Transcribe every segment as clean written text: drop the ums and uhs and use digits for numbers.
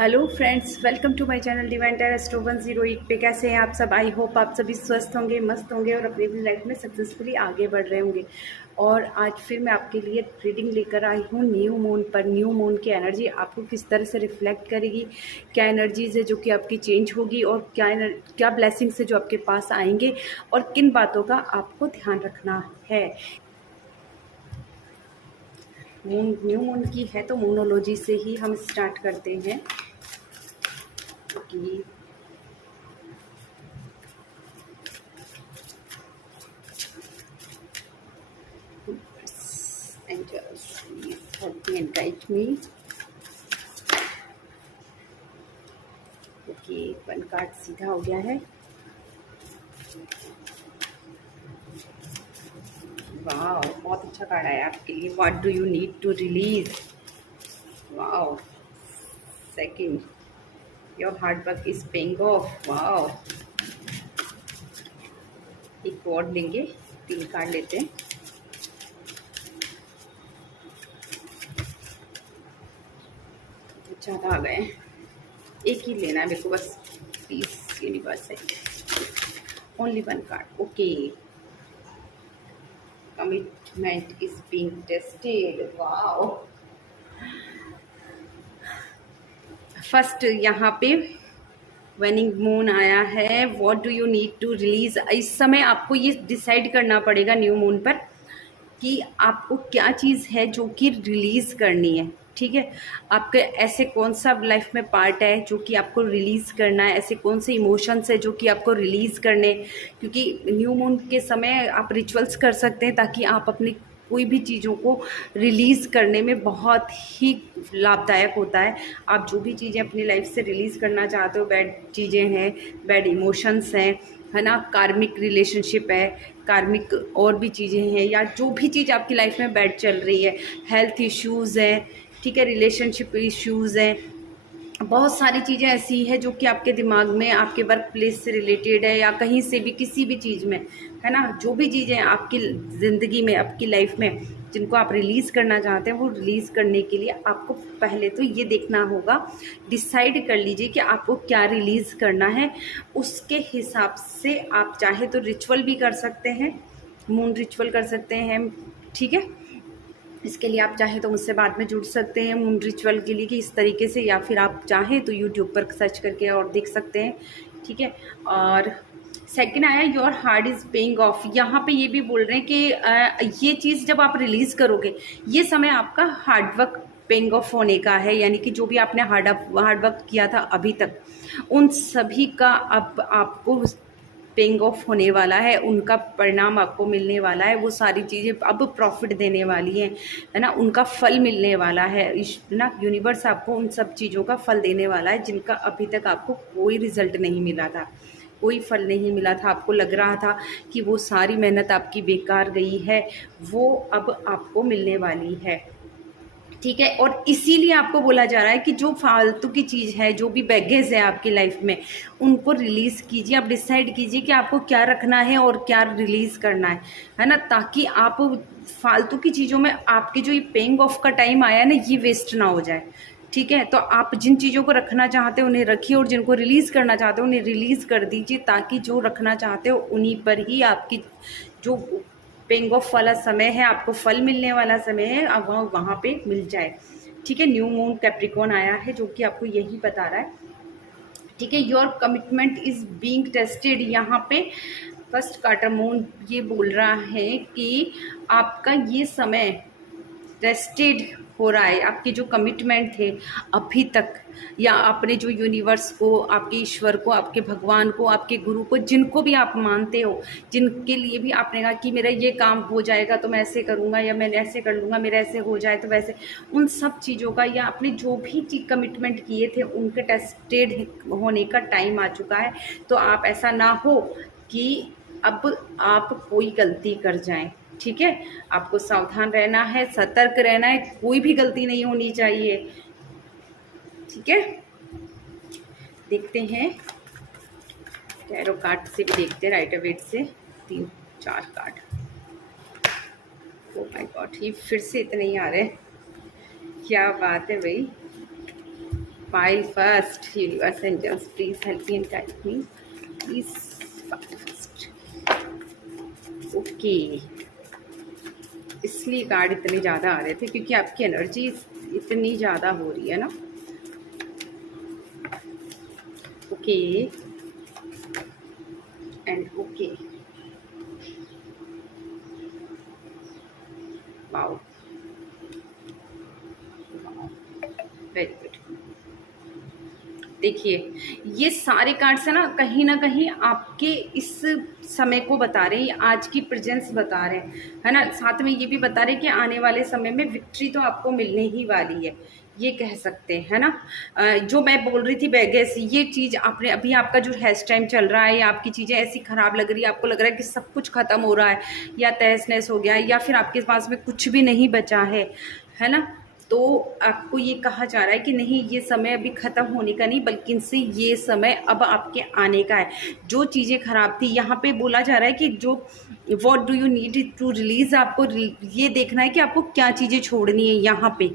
Hello friends, welcome to my channel divine tarot store 108 पे। कैसे हैं आप सब? आई होप आप सभी स्वस्थ होंगे, मस्त होंगे और अपनी अपनी लाइफ में सक्सेसफुली आगे बढ़ रहे होंगे। और आज फिर मैं आपके लिए रीडिंग लेकर आई हूँ न्यू मून पर। न्यू मून की एनर्जी आपको किस तरह से रिफ्लेक्ट करेगी, क्या एनर्जीज है जो कि आपकी चेंज होगी, और क्या ब्लेसिंग्स है जो आपके पास आएंगे, और किन बातों का आपको ध्यान रखना है। न्यू मून की है तो मूनोलॉजी से ही हम स्टार्ट करते हैं कि angels, please help me and guide me. Okay, one card सीधा हो गया है। वाह, बहुत अच्छा कार्ड आया आपके लिए। What do you need to release. वाह, second, your hard work is paying off. वाह, एक और लेंगे, 3 कार्ड लेते हैं। ज़्यादा आ गए, एक ही लेना है मेरे को बस, प्लीज यूनिवर्स है। Only 1 card. Okay, commitment is being tested. Wow, first यहाँ पे वेनिंग मून आया है। What do you need to release. इस समय आपको ये डिसाइड करना पड़ेगा न्यू मून पर कि आपको क्या चीज़ है जो कि रिलीज़ करनी है। ठीक है, आपके ऐसे कौन सा लाइफ में पार्ट है जो कि आपको रिलीज़ करना है, ऐसे कौन से इमोशंस है जो कि आपको रिलीज़ करने। क्योंकि न्यू मून के समय आप रिचुअल्स कर सकते हैं ताकि आप अपनी कोई भी चीज़ों को रिलीज़ करने में बहुत ही लाभदायक होता है। आप जो भी चीज़ें अपनी लाइफ से रिलीज़ करना चाहते हो, बैड चीज़ें हैं, बैड इमोशंस हैं, है ना, कार्मिक रिलेशनशिप है, कार्मिक और भी चीज़ें हैं, या जो भी चीज़ आपकी लाइफ में बैड चल रही है, हेल्थ इश्यूज़ हैं, ठीक है, रिलेशनशिप इश्यूज़ हैं, बहुत सारी चीज़ें ऐसी है जो कि आपके दिमाग में, आपके वर्क प्लेस से रिलेटेड है, या कहीं से भी किसी भी चीज़ में, है ना, जो भी चीज़ें आपकी ज़िंदगी में, आपकी लाइफ में जिनको आप रिलीज़ करना चाहते हैं, वो रिलीज़ करने के लिए आपको पहले तो ये देखना होगा, डिसाइड कर लीजिए कि आपको क्या रिलीज़ करना है। उसके हिसाब से आप चाहे तो रिचुअल भी कर सकते हैं, मून रिचुअल कर सकते हैं। ठीक है, इसके लिए आप चाहें तो मुझसे बाद में जुड़ सकते हैं मून रिचुअल के लिए कि इस तरीके से, या फिर आप चाहें तो यूट्यूब पर सर्च करके और देख सकते हैं। ठीक है, और सेकंड आया your heart is paying off. यहाँ पे ये भी बोल रहे हैं कि ये चीज़ जब आप रिलीज़ करोगे, ये समय आपका हार्डवर्क पेइंग ऑफ होने का है, यानी कि जो भी आपने हार्डवर्क किया था अभी तक, उन सभी का अब आपको पेइंग ऑफ होने वाला है, उनका परिणाम आपको मिलने वाला है। वो सारी चीज़ें अब प्रॉफिट देने वाली हैं, है ना, उनका फल मिलने वाला है। ना, यूनिवर्स आपको उन सब चीज़ों का फल देने वाला है जिनका अभी तक आपको कोई रिजल्ट नहीं मिला था, कोई फल नहीं मिला था। आपको लग रहा था कि वो सारी मेहनत आपकी बेकार गई है, वो अब आपको मिलने वाली है। ठीक है, और इसीलिए आपको बोला जा रहा है कि जो फालतू की चीज़ है, जो भी बैगेज है आपकी लाइफ में, उनको रिलीज़ कीजिए। आप डिसाइड कीजिए कि आपको क्या रखना है और क्या रिलीज़ करना है ना, ताकि आप फालतू की चीज़ों में आपके जो ये पेइंग ऑफ का टाइम आया है ना, ये वेस्ट ना हो जाए। ठीक है, तो आप जिन चीज़ों को रखना चाहते हो उन्हें रखिए, और जिनको रिलीज़ करना चाहते हो उन्हें रिलीज़ कर दीजिए, ताकि जो रखना चाहते हो उन्हीं पर ही आपकी जो पेइंग ऑफ वाला समय है, आपको फल मिलने वाला समय है, अब वहाँ पे मिल जाए। ठीक है, न्यू मून कैप्रिकॉर्न आया है जो कि आपको यही बता रहा है। ठीक है, your commitment is being tested. यहाँ पे फर्स्ट कार्टर मून ये बोल रहा है कि आपका ये समय टेस्टेड हो रहा है। आपके जो कमिटमेंट थे अभी तक, या आपने जो यूनिवर्स को, आपके ईश्वर को, आपके भगवान को, आपके गुरु को, जिनको भी आप मानते हो, जिनके लिए भी आपने कहा कि मेरा ये काम हो जाएगा तो मैं ऐसे करूँगा, या मैं ऐसे कर लूँगा, मेरा ऐसे हो जाए तो वैसे, उन सब चीज़ों का, या आपने जो भी चीज़ कमिटमेंट किए थे उनके टेस्टेड होने का टाइम आ चुका है। तो आप ऐसा ना हो कि अब आप कोई गलती कर जाएं। ठीक है, आपको सावधान रहना है, सतर्क रहना है, कोई भी गलती नहीं होनी चाहिए। ठीक है, देखते हैं टैरो कार्ड से भी देखते हैं, राइटर वेट से 3-4 कार्ड। ओ माय गॉड, ये फिर से इतने ही आ रहे हैं, क्या बात है भाई। Pile first. Universe angels, please help me and guide me. Please pile first. Okay, इसलिए कार्ड इतने ज़्यादा आ रहे थे क्योंकि आपकी एनर्जी इतनी ज़्यादा हो रही है ना। Okay and okay, wow, very good. देखिए, ये सारे कार्ड्स है ना कहीं आपके इस समय को बता रहे हैं, आज की प्रेजेंस बता रहे हैं, है ना। साथ में ये भी बता रहे हैं कि आने वाले समय में विक्ट्री तो आपको मिलने ही वाली है, ये कह सकते हैं, है ना। जो मैं बोल रही थी बैगेस, ये चीज़ आपने अभी, आपका जो हेस्ट टाइम चल रहा है या आपकी चीज़ें ऐसी ख़राब लग रही है, आपको लग रहा है कि सब कुछ ख़त्म हो रहा है या तहस नहस हो गया है या फिर आपके पास में कुछ भी नहीं बचा है ना। तो आपको ये कहा जा रहा है कि नहीं, ये समय अभी ख़त्म होने का नहीं, बल्कि इनसे ये समय अब आपके आने का है। जो चीज़ें ख़राब थी, यहाँ पे बोला जा रहा है कि जो what do you need to release, आपको ये देखना है कि आपको क्या चीज़ें छोड़नी है यहाँ पे,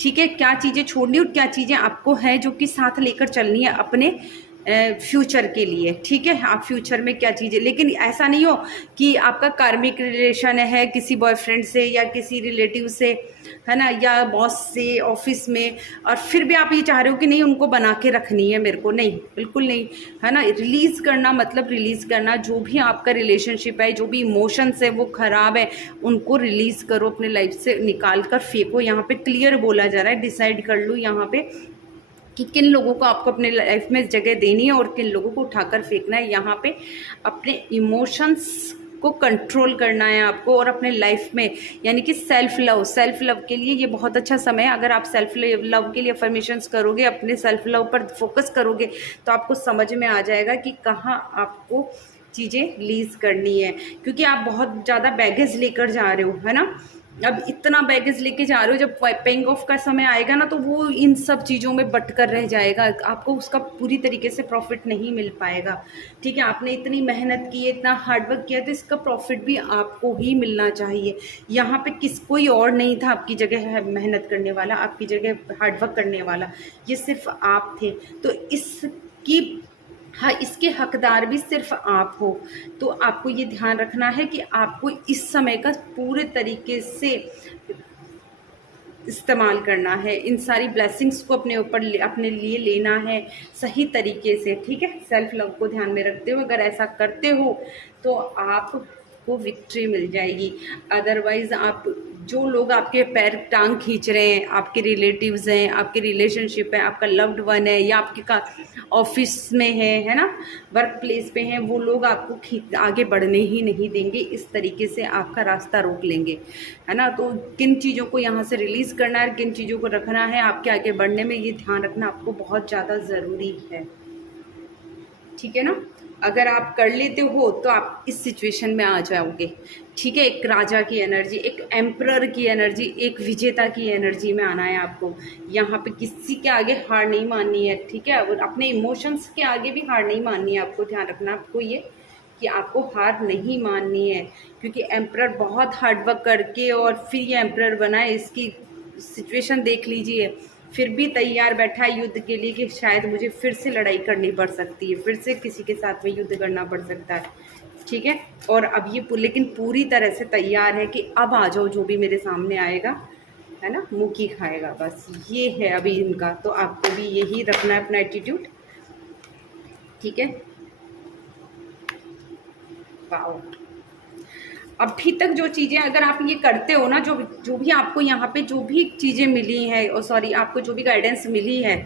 ठीक है। क्या चीज़ें छोड़नी और क्या चीज़ें आपको है जो कि साथ लेकर चलनी है अपने फ्यूचर के लिए, ठीक है। आप फ्यूचर में क्या चीज़ें, लेकिन ऐसा नहीं हो कि आपका कार्मिक रिलेशन है किसी बॉयफ्रेंड से या किसी रिलेटिव से, है ना, या बॉस से ऑफिस में, और फिर भी आप ये चाह रहे हो कि नहीं उनको बना के रखनी है मेरे को, नहीं, बिल्कुल नहीं, है ना। रिलीज़ करना मतलब रिलीज़ करना, जो भी आपका रिलेशनशिप है, जो भी इमोशंस है वो ख़राब है, उनको रिलीज़ करो, अपने लाइफ से निकाल कर फेंको। यहाँ पे क्लियर बोला जा रहा है, डिसाइड कर लो यहाँ पे कि किन लोगों को आपको अपने लाइफ में जगह देनी है और किन लोगों को उठाकर फेंकना है। यहाँ पे अपने इमोशंस को कंट्रोल करना है आपको, और अपने लाइफ में यानी कि सेल्फ लव के लिए ये बहुत अच्छा समय है। अगर आप सेल्फ लव के लिए अफर्मेशंस करोगे, अपने सेल्फ लव पर फोकस करोगे, तो आपको समझ में आ जाएगा कि कहाँ आपको चीज़ें रिलीज़ करनी है, क्योंकि आप बहुत ज़्यादा बैगेज लेकर जा रहे हो, है ना। अब इतना बैगेज लेके जा रहे हो, जब पेइंग ऑफ का समय आएगा ना, तो वो इन सब चीज़ों में बट कर रह जाएगा, आपको उसका पूरी तरीके से प्रॉफिट नहीं मिल पाएगा, ठीक है। आपने इतनी मेहनत की है, इतना हार्डवर्क किया, तो इसका प्रॉफिट भी आपको ही मिलना चाहिए। यहाँ पे कोई और नहीं था आपकी जगह मेहनत करने वाला, आपकी जगह हार्डवर्क करने वाला, ये सिर्फ आप थे। तो इसकी हाँ, इसके हकदार भी सिर्फ आप हो। तो आपको ये ध्यान रखना है कि आपको इस समय का पूरे तरीके से इस्तेमाल करना है, इन सारी ब्लेसिंग्स को अपने ऊपर अपने लिए लेना है सही तरीके से, ठीक है। सेल्फ लव को ध्यान में रखते हो अगर ऐसा करते हो तो आपको विक्ट्री मिल जाएगी। अदरवाइज आप, जो लोग आपके पैर टांग खींच रहे हैं, आपके रिलेटिव्स हैं, आपके रिलेशनशिप है, आपका लव्ड वन है, या आपके का ऑफिस में है ना, वर्क प्लेस पे हैं, वो लोग आपको आगे बढ़ने ही नहीं देंगे, इस तरीके से आपका रास्ता रोक लेंगे, है ना। तो किन चीज़ों को यहाँ से रिलीज़ करना है, किन चीज़ों को रखना है आपके आगे बढ़ने में, ये ध्यान रखना आपको बहुत ज़्यादा ज़रूरी है, ठीक है ना। अगर आप कर लेते हो तो आप इस सिचुएशन में आ जाओगे, ठीक है। एक राजा की एनर्जी, एक एम्परर की एनर्जी, एक विजेता की एनर्जी में आना है आपको। यहाँ पे किसी के आगे हार नहीं माननी है, ठीक है। और अपने इमोशंस के आगे भी हार नहीं माननी है, आपको ध्यान रखना आपको ये कि आपको हार नहीं माननी है, क्योंकि एम्परर बहुत हार्डवर्क करके और फिर ये एम्परर बना है। इसकी सिचुएशन देख लीजिए, फिर भी तैयार बैठा है युद्ध के लिए कि शायद मुझे फिर से लड़ाई करनी पड़ सकती है, फिर से किसी के साथ में युद्ध करना पड़ सकता है, ठीक है। और अब ये लेकिन पूरी तरह से तैयार है कि अब आ जाओ, जो भी मेरे सामने आएगा, है ना, मुँह की खाएगा, बस ये है अभी इनका। तो आपको भी यही रखना है अपना एटीट्यूड, ठीक है। वाओ, अभी तक जो चीज़ें अगर आप ये करते हो ना, जो भी आपको यहाँ पे जो भी चीज़ें मिली हैं, और सॉरी आपको जो भी गाइडेंस मिली है,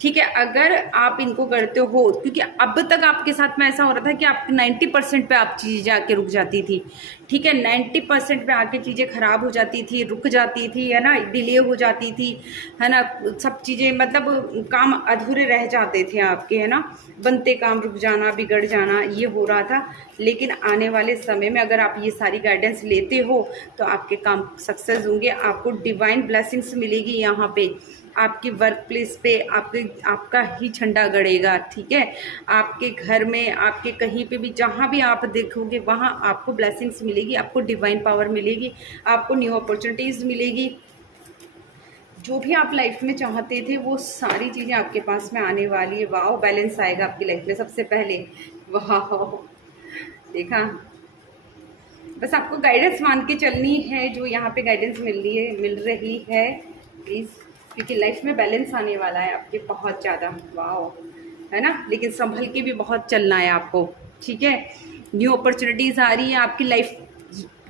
ठीक है, अगर आप इनको करते हो, क्योंकि अब तक आपके साथ में ऐसा हो रहा था कि आप 90% पे आप चीज़ें आके रुक जाती थी, ठीक है। 90% पे आके चीज़ें ख़राब हो जाती थी, रुक जाती थी, है ना, डिले हो जाती थी, है ना, सब चीज़ें मतलब काम अधूरे रह जाते थे आपके, है ना, बनते काम रुक जाना, बिगड़ जाना, ये हो रहा था। लेकिन आने वाले समय में अगर आप ये सारी गाइडेंस लेते हो तो आपके काम सक्सेस होंगे, आपको डिवाइन ब्लेसिंग्स मिलेगी। यहाँ पे आपकी वर्क प्लेस पे आपका ही झंडा गड़ेगा, ठीक है। आपके घर में, आपके कहीं पे भी, जहाँ भी आप देखोगे वहाँ आपको ब्लेसिंग्स मिलेगी, आपको डिवाइन पावर मिलेगी, आपको न्यू अपॉर्चुनिटीज़ मिलेगी, जो भी आप लाइफ में चाहते थे वो सारी चीज़ें आपके पास में आने वाली है। वाह, बैलेंस आएगा आपकी लाइफ में सबसे पहले। वाह, देखा, बस आपको गाइडेंस मान के चलनी है, जो यहाँ पे गाइडेंस मिल रही है प्लीज़, क्योंकि लाइफ में बैलेंस आने वाला है आपके बहुत ज़्यादा। वाह, है ना, लेकिन संभल के भी बहुत चलना है आपको, ठीक है। न्यू अपॉर्चुनिटीज़ आ रही है आपकी लाइफ।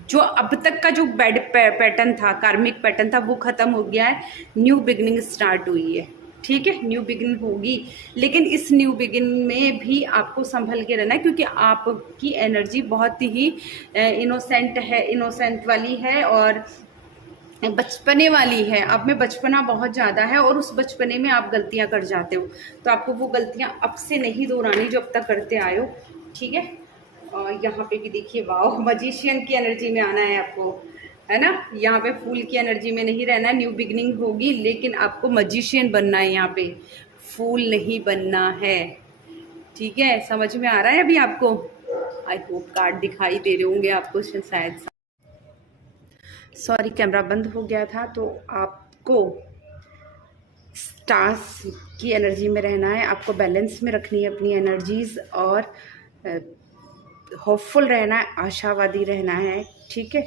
जो अब तक का जो बैड पैटर्न था, कार्मिक पैटर्न था, वो ख़त्म हो गया है। न्यू बिगनिंग स्टार्ट हुई है, ठीक है। न्यू बिगिन होगी, लेकिन इस न्यू बिगिन में भी आपको संभल के रहना है, क्योंकि आपकी एनर्जी बहुत ही इनोसेंट है, इनोसेंट वाली है और बचपने वाली है। आप में बचपना बहुत ज़्यादा है और उस बचपने में आप गलतियां कर जाते हो, तो आपको वो गलतियां अब से नहीं दोहरानी जो अब तक करते आए हो, ठीक है। और यहाँ पे भी देखिए, वाह, मजिशियन की एनर्जी में आना है आपको, है ना। यहाँ पे फूल की एनर्जी में नहीं रहना है। न्यू बिगनिंग होगी, लेकिन आपको मजिशियन बनना है, यहाँ पे फूल नहीं बनना है, ठीक है। समझ में आ रहा है अभी आपको? आई होप कार्ड दिखाई दे रहे होंगे आपको शायद। सॉरी, कैमरा बंद हो गया था। तो आपको स्टार्स की एनर्जी में रहना है, आपको बैलेंस में रखनी है अपनी एनर्जीज, और होपफुल रहना है, आशावादी रहना है, ठीक है।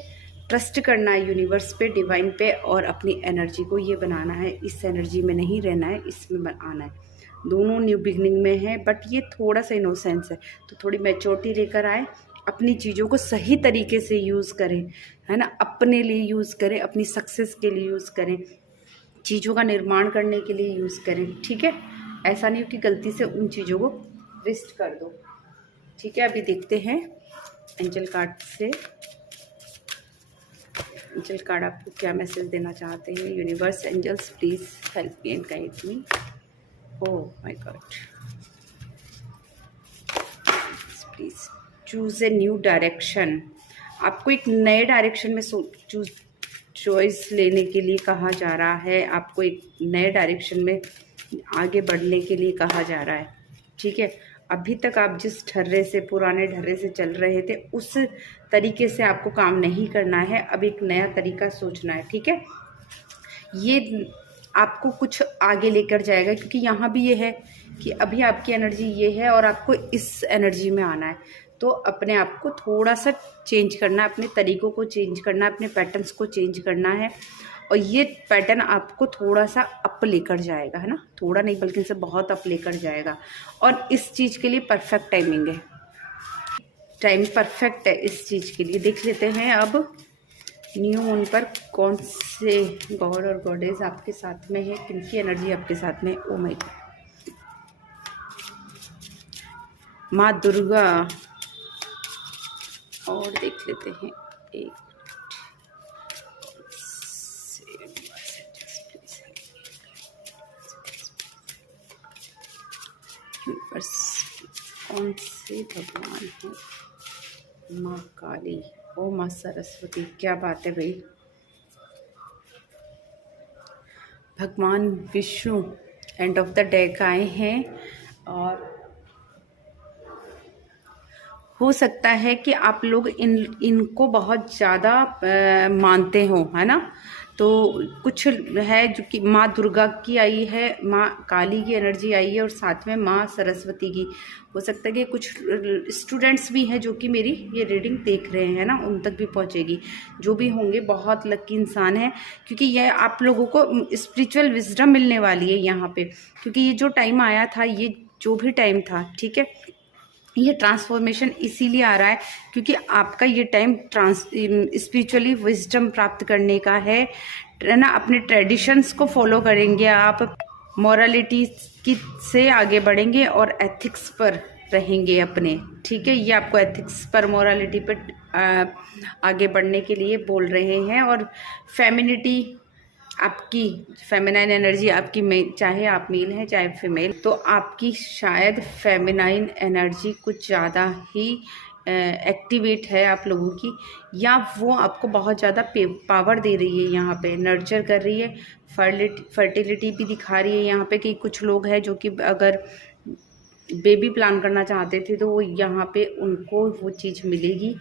ट्रस्ट करना है यूनिवर्स पे, डिवाइन पे, और अपनी एनर्जी को ये बनाना है। इस एनर्जी में नहीं रहना है, इसमें आना है। दोनों न्यू बिगनिंग में है, बट ये थोड़ा सा इनोसेंस है, तो थोड़ी मैच्योरिटी लेकर आए। अपनी चीज़ों को सही तरीके से यूज़ करें, है ना, अपने लिए यूज़ करें, अपनी सक्सेस के लिए यूज़ करें, चीज़ों का निर्माण करने के लिए यूज़ करें, ठीक है। ऐसा नहीं हो कि गलती से उन चीज़ों को वेस्ट कर दो, ठीक है। अभी देखते हैं एंजल कार्ड से, एंजल कार्ड आपको क्या मैसेज देना चाहते हैं। Universe, angels, please help me and guide me. Oh my god, please choose a new direction. आपको एक नए डायरेक्शन में चॉइस लेने के लिए कहा जा रहा है, आपको एक नए डायरेक्शन में आगे बढ़ने के लिए कहा जा रहा है, ठीक है। अभी तक आप जिस ढर्रे से, पुराने ढर्रे से चल रहे थे, उस तरीके से आपको काम नहीं करना है। अब एक नया तरीका सोचना है, ठीक है। ये आपको कुछ आगे लेकर जाएगा, क्योंकि यहाँ भी ये है कि अभी आपकी एनर्जी ये है और आपको इस एनर्जी में आना है। तो अपने आप को थोड़ा सा चेंज करना है, अपने तरीक़ों को चेंज करना है, अपने पैटर्न्स को चेंज करना है, और ये पैटर्न आपको थोड़ा सा अप लेकर जाएगा, है ना। थोड़ा नहीं बल्कि इनसे बहुत अप लेकर जाएगा, और इस चीज़ के लिए परफेक्ट टाइमिंग है, टाइम परफेक्ट है इस चीज़ के लिए। देख लेते हैं अब न्यू मून पर कौन से गॉड और गॉडेस आपके साथ में है, किनकी एनर्जी आपके साथ में। ओ माय गॉड, माँ दुर्गा, और देख लेते हैं एक कौन से भगवान हैं। माँ काली, ओ माँ सरस्वती, क्या बात है भाई। भगवान Vishnu end of the deck आए हैं, और हो सकता है कि आप लोग इनको बहुत ज़्यादा मानते हो, है ना। तो कुछ है जो कि माँ दुर्गा की आई है, माँ काली की एनर्जी आई है, और साथ में माँ सरस्वती की। हो सकता है कि कुछ स्टूडेंट्स भी हैं जो कि मेरी ये रीडिंग देख रहे हैं ना, उन तक भी पहुँचेगी। जो भी होंगे बहुत लकी इंसान है, क्योंकि ये आप लोगों को स्पिरिचुअल विजडम मिलने वाली है यहाँ पे। क्योंकि ये जो टाइम आया था, ये जो भी टाइम था, ठीक है, ये ट्रांसफॉर्मेशन इसीलिए आ रहा है क्योंकि आपका ये टाइम स्पिरिचुअली विजडम प्राप्त करने का है ना। अपने ट्रेडिशंस को फॉलो करेंगे आप, मॉरलिटी की से आगे बढ़ेंगे, और एथिक्स पर रहेंगे अपने, ठीक है। ये आपको एथिक्स पर, मॉरलिटी पर आगे बढ़ने के लिए बोल रहे हैं। और फेमिनिटी, आपकी फेमिनाइन एनर्जी आपकी, चाहे आप मेल हैं चाहे फीमेल, तो आपकी शायद फेमिनाइन एनर्जी कुछ ज़्यादा ही एक्टिवेट है आप लोगों की, या वो आपको बहुत ज़्यादा पावर दे रही है, यहाँ पे नर्चर कर रही है। फर्टिलिटी भी दिखा रही है यहाँ पे कि कुछ लोग हैं जो कि अगर बेबी प्लान करना चाहते थे तो वो यहाँ पे उनको वो चीज़ मिलेगी,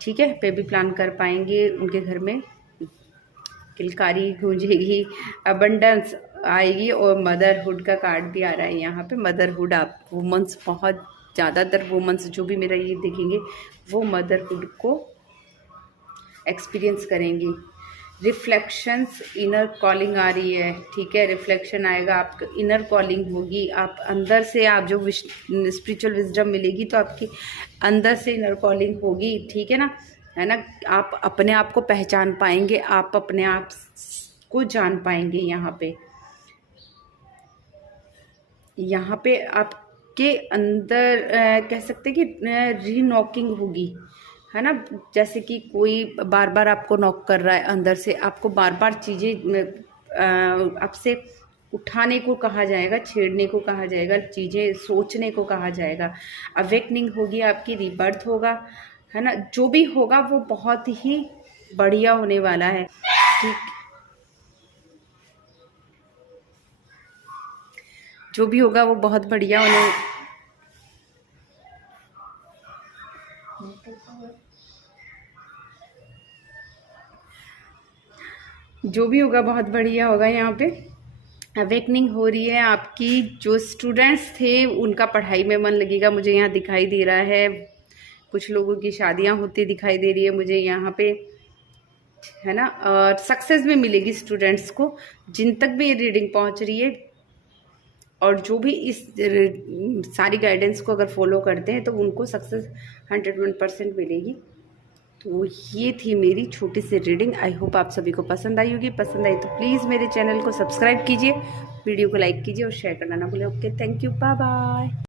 ठीक है। बेबी प्लान कर पाएंगे, उनके घर में किलकारी गूंजेगी, अबंडेंस आएगी। और मदरहुड का कार्ड भी आ रहा है यहाँ पे। मदरहुड, आप वुमेंस, बहुत ज़्यादातर वुमेंस जो भी मेरा ये देखेंगे वो मदरहुड को एक्सपीरियंस करेंगी। रिफ्लेक्शंस, इनर कॉलिंग आ रही है, ठीक है। रिफ्लेक्शन आएगा, आपका इनर कॉलिंग होगी, आप अंदर से, आप जो स्पिरिचुअल विजडम मिलेगी तो आपकी अंदर से इनर कॉलिंग होगी, ठीक है ना, है ना। आप अपने आप को पहचान पाएंगे, आप अपने आप को जान पाएंगे। यहाँ पे आपके अंदर कह सकते कि री नॉकिंग होगी, है ना। जैसे कि कोई बार बार आपको नॉक कर रहा है अंदर से, आपको बार बार चीज़ें आपसे उठाने को कहा जाएगा, छेड़ने को कहा जाएगा, चीज़ें सोचने को कहा जाएगा। अवेकनिंग होगी आपकी, रीबर्थ होगा, है ना। जो भी होगा वो बहुत ही बढ़िया होने वाला है, ठीक। जो भी होगा वो बहुत बढ़िया होने, जो भी होगा बहुत बढ़िया होगा। यहाँ पे अवेकनिंग हो रही है आपकी। जो स्टूडेंट्स थे उनका पढ़ाई में मन लगेगा, मुझे यहाँ दिखाई दे रहा है। कुछ लोगों की शादियाँ होती दिखाई दे रही है मुझे यहाँ पे, है ना। और सक्सेस भी मिलेगी स्टूडेंट्स को, जिन तक भी ये रीडिंग पहुँच रही है। और जो भी इस सारी गाइडेंस को अगर फॉलो करते हैं तो उनको सक्सेस 101% मिलेगी। तो ये थी मेरी छोटी सी रीडिंग। आई होप आप सभी को पसंद आई होगी। पसंद आई तो प्लीज़ मेरे चैनल को सब्सक्राइब कीजिए, वीडियो को लाइक कीजिए और शेयर करना ना भूलें। Okay, thank you, bye bye.